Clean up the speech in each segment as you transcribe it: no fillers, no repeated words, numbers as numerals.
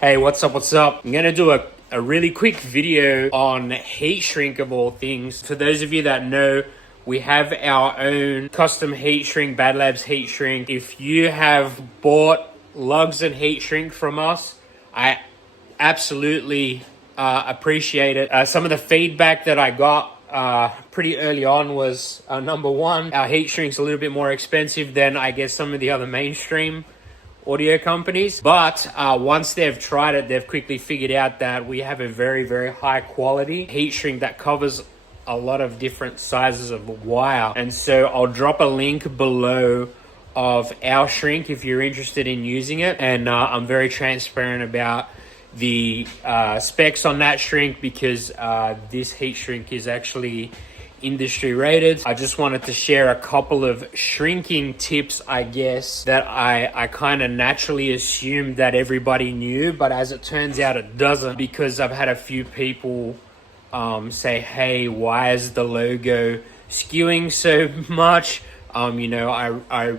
Hey, what's up, I'm gonna do a really quick video on heat shrink of all things. For those of you that know, we have our own custom heat shrink, BADLAB's heat shrink. If you have bought lugs and heat shrink from us, I absolutely appreciate it. Some of the feedback that I got pretty early on was number one, our heat shrink's a little bit more expensive than I guess some of the other mainstream audio companies, but once they've tried it, they've quickly figured out that we have a very, very high quality heat shrink that covers a lot of different sizes of wire. And so I'll drop a link below of our shrink if you're interested in using it. And I'm very transparent about the specs on that shrink because this heat shrink is actually industry rated. I just wanted to share a couple of shrinking tips, I guess, that I kind of naturally assumed that everybody knew, but as it turns out it doesn't, because I've had a few people say, hey, why is the logo skewing so much? I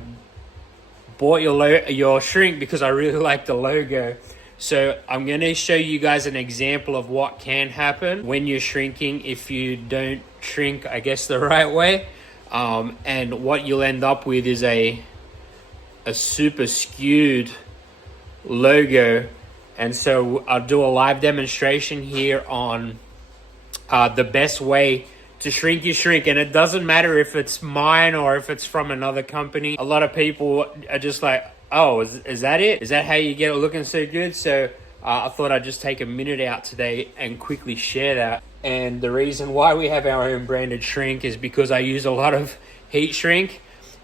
bought your shrink because I really like the logo. So I'm going to show you guys an example of what can happen when you're shrinking if you don't shrink, I guess, the right way. And what you'll end up with is a super skewed logo. And so I'll do a live demonstration here on the best way to shrink your shrink. And it doesn't matter if it's mine or if it's from another company. A lot of people are just like, oh, is that it? Is that how you get it looking so good? So I thought I'd just take a minute out today and quickly share that. And the reason why we have our own branded shrink is because I use a lot of heat shrink,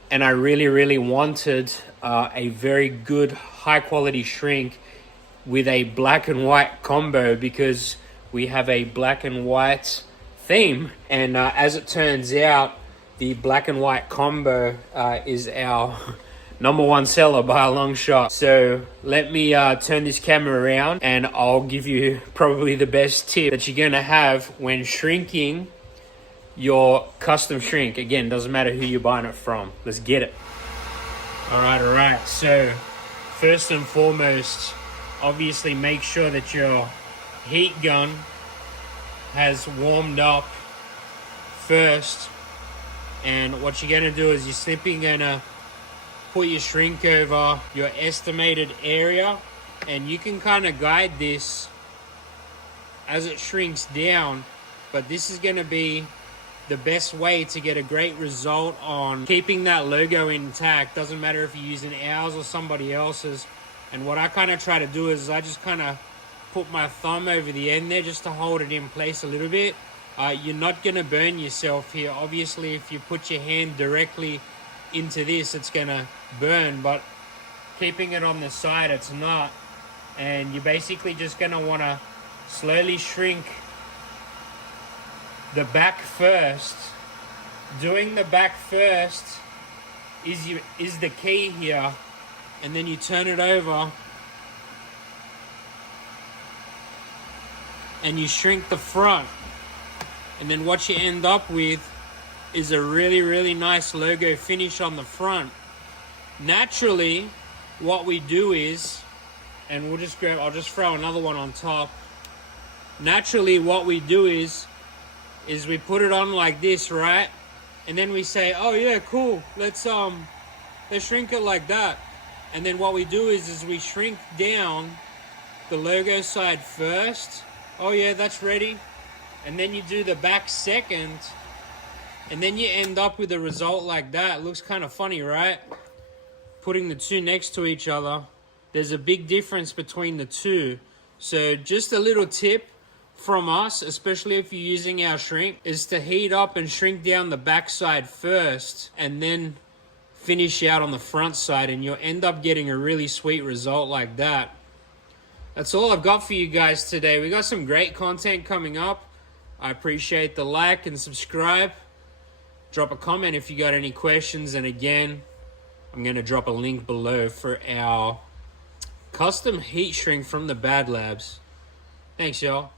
and I really, really wanted a very good, high quality shrink with a black and white combo because we have a black and white theme. And as it turns out, the black and white combo is our number one seller by a long shot. So let me turn this camera around and I'll give you probably the best tip that you're gonna have when shrinking your custom shrink. Again, doesn't matter who you're buying it from. Let's get it. All right. So first and foremost, obviously make sure that your heat gun has warmed up first. And what you're gonna do is you're simply gonna put your shrink over your estimated area, and you can kind of guide this as it shrinks down, but this is going to be the best way to get a great result on keeping that logo intact. Doesn't matter if you're using ours or somebody else's. And what I kind of try to do is I just kind of put my thumb over the end there just to hold it in place a little bit. You're not going to burn yourself here. Obviously, if you put your hand directly into this, it's gonna burn, but keeping it on the side, it's not. And you're basically just gonna want to slowly shrink the back first. Doing the back first is the key here, and then you turn it over and you shrink the front, and then what you end up with is a really, really nice logo finish on the front. Naturally, what we do is, and I'll just throw another one on top. Naturally, what we do is we put it on like this, right? And then we say, oh yeah, cool, let's shrink it like that. And then what we do is we shrink down the logo side first. Oh yeah, that's ready. And then you do the back second. And then you end up with a result like that. It looks kind of funny, right? Putting the two next to each other. There's a big difference between the two. So just a little tip from us, especially if you're using our shrink, is to heat up and shrink down the back side first and then finish out on the front side, and you'll end up getting a really sweet result like that. That's all I've got for you guys today. We got some great content coming up. I appreciate the like and subscribe. Drop a comment if you got any questions, and again, I'm going to drop a link below for our custom heat shrink from the BADLABs. Thanks, y'all.